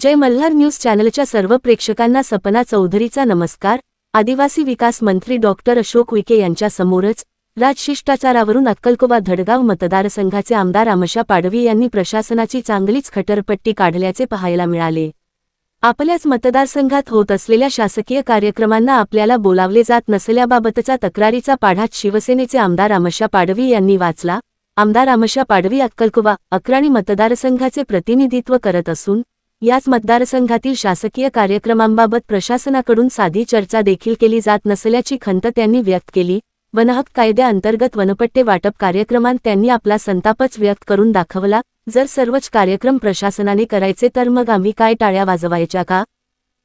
जय Malhar news चॅनलच्या सर्व प्रेक्षकांना सपना चौधरीचा नमस्कार। आदिवासी विकास मंत्री डॉक्टर अशोक उईके यांच्या समोरच राजशिष्टाचारावरून अक्कलकोवा धडगाव मतदारसंघाचे आमदार आमशा पाडवी यांनी प्रशासनाची चांगलीच खटरपट्टी काढल्याचे पाहायला मिळाले। आपल्याच मतदारसंघात होत असलेल्या शासकीय कार्यक्रमांना आपल्याला बोलावले जात नसल्याबाबतचा तक्रारीचा पाढा शिवसेनेचे आमदार आमशा पाडवी यांनी वाचला। आमदार आमशा पाडवी अक्कलकोवा अक्राणी मतदारसंघाचे प्रतिनिधित्व करत असून याच मतदारसंघातील शासकीय कार्यक्रमांबाबत प्रशासनाकडून साधी चर्चा देखील केली जात नसल्याची खंत त्यांनी व्यक्त केली। वनहक्क कायद्याअंतर्गत वनपट्टे वाटप कार्यक्रमांत त्यांनी आपला संतापच व्यक्त करून दाखवला। जर सर्वच कार्यक्रम प्रशासनाने करायचे तर मग आम्ही काय टाळ्या वाजवायच्या का,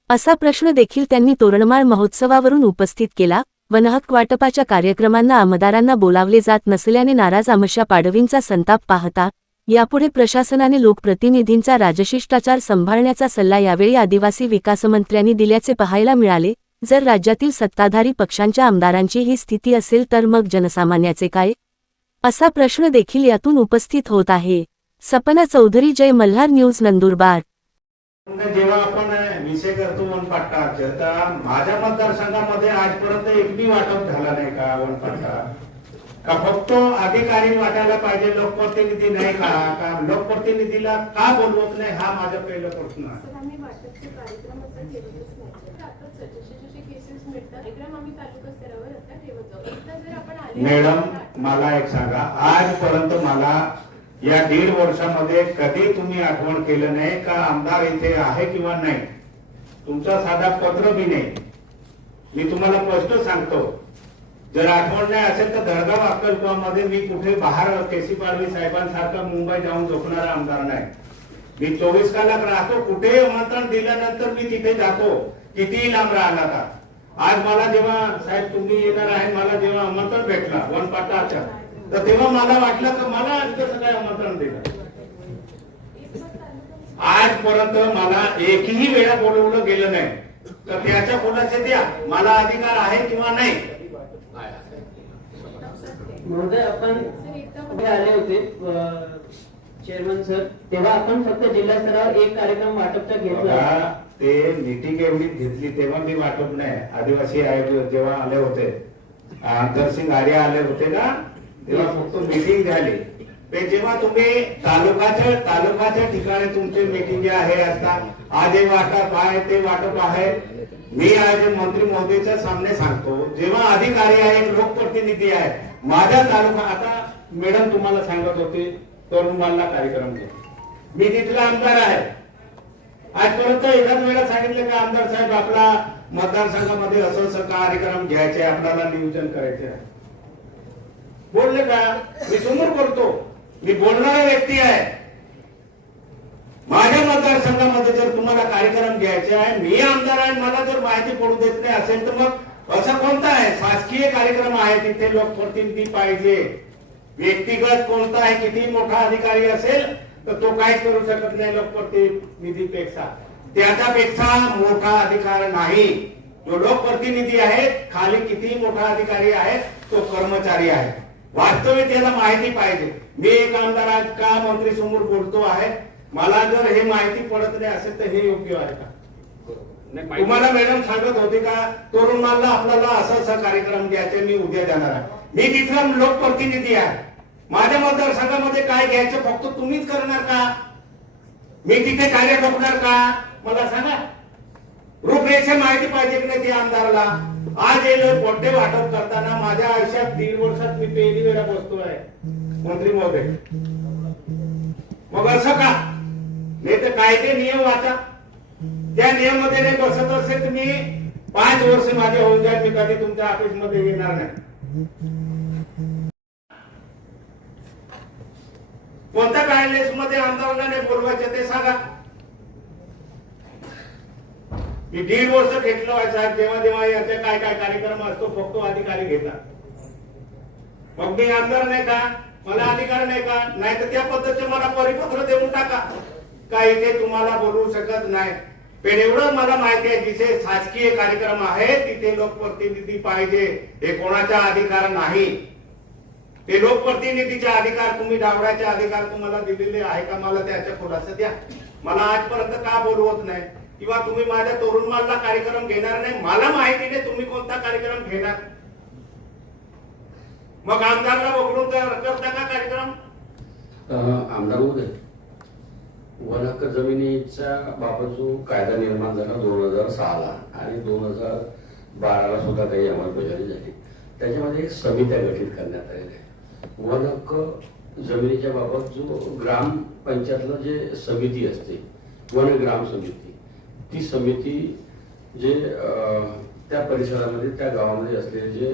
असा प्रश्न देखील त्यांनी तोरणमाळ महोत्सवावरून उपस्थित केला। वनहक्क वाटपाच्या कार्यक्रमांना आमदारांना बोलावले जात नसल्याने नाराज आमशा पाडवींचा संताप पाहता यापुढे प्रशासनाने लोकप्रतिनिधींचा राजशिष्टाचार सांभाळण्याचा सल्ला यावेळी आदिवासी विकासमंत्र्यांनी दिल्याचे पाहायला मिळाले। जर राज्यातील सत्ताधारी पक्षांच्या आमदारांची ही स्थिती असेल तर मग जनसामान्याचे काय, असा प्रश्न देखील यातून उपस्थित होत आहे। सपना चौधरी, जय मल्हार न्यूज, नंदुरबार। जेव्हा आपण विषय करतो वनपट्टाचा, तर माझ्या मतदारसंघामध्ये आजपर्यंत एकही वाटप झाला नाही का वनपट्टा? का फक्त अधिकारी वाटायला पाहिजे, लोकप्रतिनिधी नाही का? लोकप्रतिनिधीला का बोलवत नाही, हा माझा पहिला प्रश्न आहे। मॅडम, मला एक सांगा, आजपर्यंत मला या 1.5 वर्षामध्ये कधी तुम्ही आठवण केलं नाही का आमदार इथे आहे किंवा नाही? तुमचा साधा पत्र बी नाही। मी तुम्हाला स्पष्ट सांगतो, जर आठवण नाही असेल तर धडगाव अक्कलकोवामध्ये मी कुठे बाहेर केसी पाडवी साहेबांसारखा मुंबई जाऊन झोपणारा आमदार नाही। मी 24 कलाक राहतो, कुठे आमंत्रण दिल्यानंतर मी तिथे जातो, कितीही लांब राहिला का। आज मला जेव्हा साहेब तुम्ही येणार आहे, मला जेव्हा आमंत्रण भेटला वनपट्टाचा, तर तेव्हा मला वाटलं की मला कसं काय आमंत्रण दिलं। आजपर्यंत मला एकही वेळा बोलवलं गेलं नाही, तर त्याच्या कोणाचे द्या, मला अधिकार आहे किंवा नाही? महोदय, आपण आले होते चेअरमन सर, तेव्हा आपण फक्त जिल्हा स्तरावर एक कार्यक्रम वाटपचा घेतला। ते मीटिंग एवढी घेतली तेव्हा मी वाटप नाही। आदिवासी आयोग जेव्हा आले होते, आंतरसिंग आर्य आले होते ना, तेव्हा फक्त मीटिंग झाली। ते जेव्हा तुम्ही तालुकाच्या ठिकाणी तुमचे मीटिंग आहे, आता आज हे वाटप आहे, ते वाटप आहे। मी आज मंत्री महोदयाच्या सामने सांगतो, जेव्हा अधिकारी आहे, लोकप्रतिनिधी आहे, माझ्या तालुका, आता मॅडम तुम्हाला सांगत होते तोरणमाळला कार्यक्रम घ्या, मी तिथला आमदार आहे। आजपर्यंत एकाच वेळा सांगितलं का आमदार साहेब आपला मतदारसंघामध्ये असं कार्यक्रम घ्यायचे, आपल्याला नियोजन करायचे आहे? बोलले का? मी समोर करतो, मी बोलणारा व्यक्ती आहे। माझ्या मतदारसंघामध्ये जर तुम्हाला कार्यक्रम घ्यायचे आहे, मी आमदार आहे, मला जर माहिती पडू देत नाही असेल तर मग असं कोणता आहे शासकीय कार्यक्रम आहे तिथे लोकप्रतिनिधी पाहिजे? व्यक्तिगत कोणता आहे, किती मोठा अधिकारी असेल तर तो काहीच करू शकत नाही लोकप्रतिनिधीपेक्षा, त्याच्यापेक्षा मोठा अधिकार नाही। जो लोकप्रतिनिधी आहे, खाली किती मोठा अधिकारी आहे, तो कर्मचारी आहे। वास्तविक त्याला माहिती पाहिजे। मी एक आमदार आज का मंत्री समोर बोलतो आहे, मला जर हे माहिती पडत नाही असेल तर हे योग्य आहे का? तुम्हाला मॅडम सांगत होते का तोरणमाळला आपल्याला असा कार्यक्रम घ्यायचे, मी उद्या जाणार आहे, मी तिथला लोकप्रतिनिधी आहे। माझ्या मतदारसंघामध्ये काय घ्यायचं फक्त तुम्हीच करणार का? मी तिथे कार्य ठोकणार का? मला सांगा, रूपरेषा माहिती पाहिजे की नाही ती आमदाराला? आज हे लोक पट्टे वाटप करताना माझ्या आयुष्यात 1.5 वर्षात मी पहिली वेळा बसतोय मंत्री महोदय। मग असं का? नाही तर कायदे नियम वाचा, त्या नियमामध्ये नाही बसत असेल तर मी 5 वर्ष माझे होऊन जाईल, मी कधी तुमच्या ऑफिस मध्ये येणार नाही। कोणत्या गाईडलाईन्स मध्ये आमदारांना नाही बोलवायचे ते सांगा। मी 1.5 वर्ष घेतलं आहे साहेब, जेव्हा जेव्हा याचे काय काय कार्यक्रम असतो फक्त अधिकारी घेतात, मग मी आमदार नाही का? मला अधिकार नाही का? नाही तर त्या पद्धतीने मला परिपत्र देऊन टाका का इथे तुम्हाला बोलवू शकत नाही। पण एवढं मला माहिती आहे, जिथे शासकीय कार्यक्रम आहे तिथे लोकप्रतिनिधी पाहिजे, हे कोणाचा अधिकार नाही। ते लोकप्रतिनिधीचे अधिकार तुम्ही डावण्याचे अधिकार तुम्हाला दिलेले आहे का? मला त्याचा खुलासा द्या। मला आजपर्यंत का बोलवत नाही किंवा तुम्ही माझ्या तरुणमालला कार्यक्रम घेणार नाही? मला माहिती नाही तुम्ही कोणता कार्यक्रम घेणार. मग आमदारला वगळून करता का कार्यक्रम? आमदार महोदय, वन हक्क जमिनीच्या बाबत जो कायदा निर्माण झाला 2006ला आणि 2012ला सुद्धा काही अंमलबजावणी झाली, त्याच्यामध्ये एक समित्या गठीत करण्यात आलेल्या आहे. वन हक्क जमिनीच्या बाबत जो ग्रामपंचायतला जे समिती असते, वन ग्राम समिती, ती समिती जे त्या परिसरामध्ये त्या गावामध्ये असलेले जे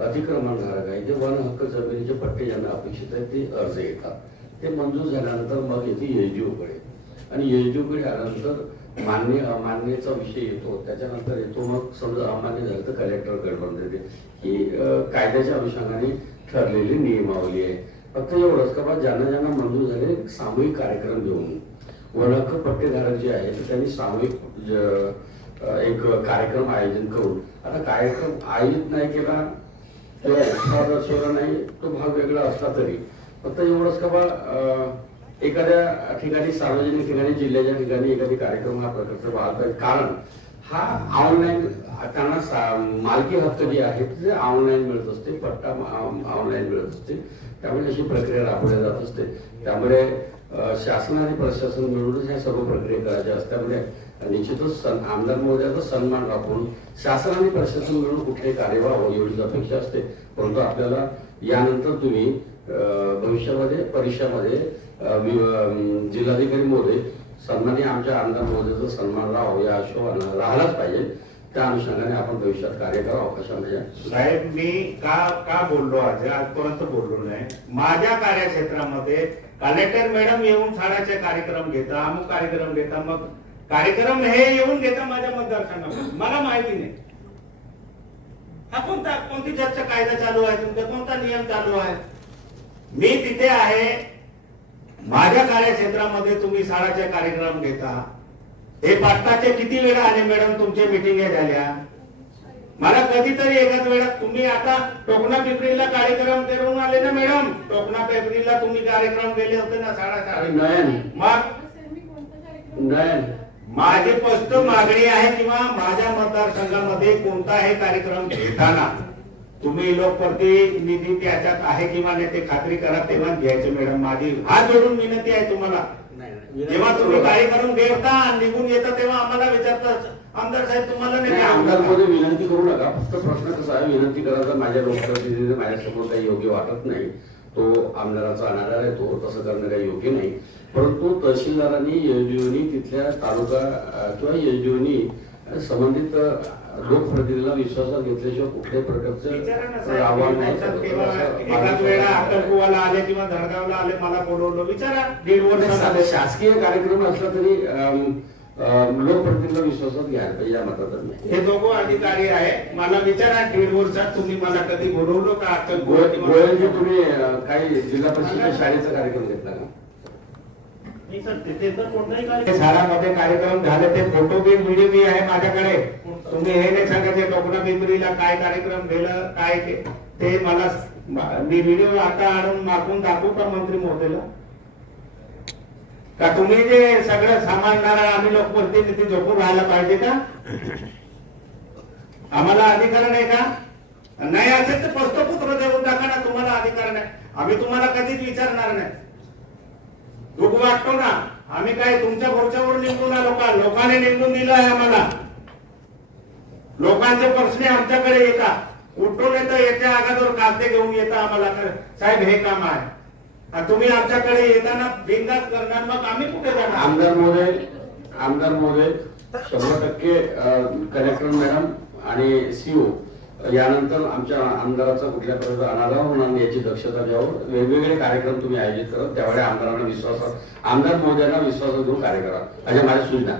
अतिक्रमणधारक आहे, जे वन हक्क जमिनीचे पट्टे ज्यांना अपेक्षित आहे ते अर्ज येतात. ते मंजूर झाल्यानंतर मग येते एसडीओ कडे आणि एसडीओ कडे आल्यानंतर मान्य अमान्यचा विषय येतो. त्याच्यानंतर येतो मग समजा अमान्य झालं तर कलेक्टर कडे देते. ही कायद्याच्या अनुषंगाने ठरलेली नियमावली आहे. फक्त एवढंच का बा ज्यांना ज्यांना मंजूर झाले सामूहिक कार्यक्रम घेऊन वन हक्क पट्टेधारक जे आहे त्यांनी सामूहिक एक कार्यक्रम आयोजन करून, आता कार्यक्रम आयोजित नाही केला किंवा उत्साह दर्शवला नाही, तो भाग वेगळा असला तरी फक्त एवढंच का बा एखाद्या ठिकाणी सार्वजनिक ठिकाणी जिल्ह्याच्या ठिकाणी एखादी कार्यक्रम हा प्रकारचा भाग आहे. कारण हा ऑनलाईन त्यांना मालकी हक्क जे आहेत ते ऑनलाईन मिळत असते, पट्टा ऑनलाईन मिळत असते. त्यामुळे अशी प्रक्रिया राबवली जात असते. त्यामुळे शासन आणि प्रशासन मिळूनच ह्या सर्व प्रक्रिया करायच्या असल्यामुळे निश्चितच आमदार महोदयाचा सन्मान राखून शासन आणि प्रशासन मिळून कुठले कार्य व्हावं एवढीच अपेक्षा असते. परंतु आपल्याला यानंतर तुम्ही भविष्यामध्ये परीक्षामध्ये जिल्हाधिकारी महोदय सन्मानी आमच्या आमदार महोदयाचा सन्मान राहावं या आश्वासन राहिलाच पाहिजे. त्या अनुषंगाने आपण भविष्यात कार्य करा अवकाशामध्ये. साहेब, मी का बोललो आजपर्यंत बोललो नाही. माझ्या कार्यक्षेत्रामध्ये कलेक्टर मॅडम येऊन झाडाचे कार्यक्रम घेता, अमुक कार्यक्रम घेता, मग कार्यक्रम हे येऊन घेता माझ्या मतदारसंघामध्ये. मला माहिती नाही हा कोणती जगचा कायदा चालू आहे, तुमचा कोणता नियम चालू आहे. मी तिथे आहे, माझ्या कार्यक्षेत्रामध्ये तुम्ही शाळाचे कार्यक्रम घेता. हे पाटलाचे किती वेळा आले मॅडम तुमच्या मिटिंग झाल्या? मला कधीतरी एकाच वेळा तुम्ही आता टोकणा पिपरीला कार्यक्रम करून आले ना मॅडम? टोकणा पिपरीला तुम्ही कार्यक्रम केले होते ना शाळा? मग माझी स्पष्ट मागणी आहे किंवा माझ्या मतदारसंघामध्ये कोणताही कार्यक्रम घेताना तुम्ही लोकप्रतिनिधी त्याच्यात आहे किंवा नाही ते खात्री करा, तेव्हा घ्यायचे मॅडम. माझी हात जोडून विनंती आहे तुम्हाला. जेव्हा तुम्ही कार्यक्रम घेता निघून येता तेव्हा आम्हाला विचारतात आमदार साहेब तुम्हाला नाही. आमदार मध्ये विनंती करू नका. फक्त प्रश्न कसा आहे, विनंती करायचा माझ्या लोकप्रतिनिधी माझ्यासमोर काही योग्य वाटत नाही. तो आमदाराचा अनादर आहे, तो तसं करणं काही योग्य नाही. परंतु तहसीलदारांनी एसडीओनी तिथल्या तालुका किंवा एसडीओनी संबंधित लोकप्रतिनिधीला विश्वासात घेतल्याशिवाय कुठल्याही प्रकारचं आव्हान नाही. एकाच वेळा अक्कलकुवाला आले किंवा धडगावला आले, मला बोलवलं, विचारा. 1.5 वर्ष शासकीय कार्यक्रम असला तरी लोकप्रतिनिधीला विश्वासात घ्यायला पाहिजे या मतात नाही. हे दोघं अधिकारी आहे, मला विचारा 1.5 वर्षात तुम्ही मला कधी बोलवलं का? गोयलजी तुम्ही काही जिल्हा परिषदेच्या शाळेचा कार्यक्रम घेतला का? शाळामध्ये कार्यक्रम झाले ते फोटो बी व्हिडिओ बी आहे माझ्याकडे. तुम्ही हे नाही सांगायचे टोकणा पिंपरीला काय कार्यक्रम केलं काय ते मला. मी व्हिडिओ आता आणून मागून दाखवू का मंत्री महोदयला? का तुम्ही जे सगळं सांभाळणार आम्ही लोकप्रतिनिधी झोपून राहायला पाहिजे का? आम्हाला अधिकार नाही का? नाही असेल तर पस्तपुत्र देऊन टाका ना. तुम्हाला अधिकार नाही, आम्ही तुम्हाला कधीच विचारणार नाही. दुःख वाटतो ना, आम्ही काय तुमच्या पुढच्यावर निवडून आलो का? लोकांनी निवडून दिलं आहे आम्हाला. लोकांचे प्रश्न आमच्याकडे येतात, उठून येतं, याच्या अगोदर कागदे घेऊन येतं आम्हाला साहेब हे काम आहे. तुम्ही आमच्याकडे येताना बिनधास्त करणार, मग आम्ही कुठे जाणार? आमदार महोदय 100% कलेक्टर मॅडम आणि सीओ यानंतर आमच्या आमदाराचा कुठल्या प्रकारचा अनादर होणार नाही याची दक्षता घ्यावं. वेगवेगळे कार्यक्रम तुम्ही आयोजित करा, त्यावेळी आमदारांना विश्वासात आमदार महोदयांना विश्वासात घेऊन कार्य करा अशा माझ्या सूचना.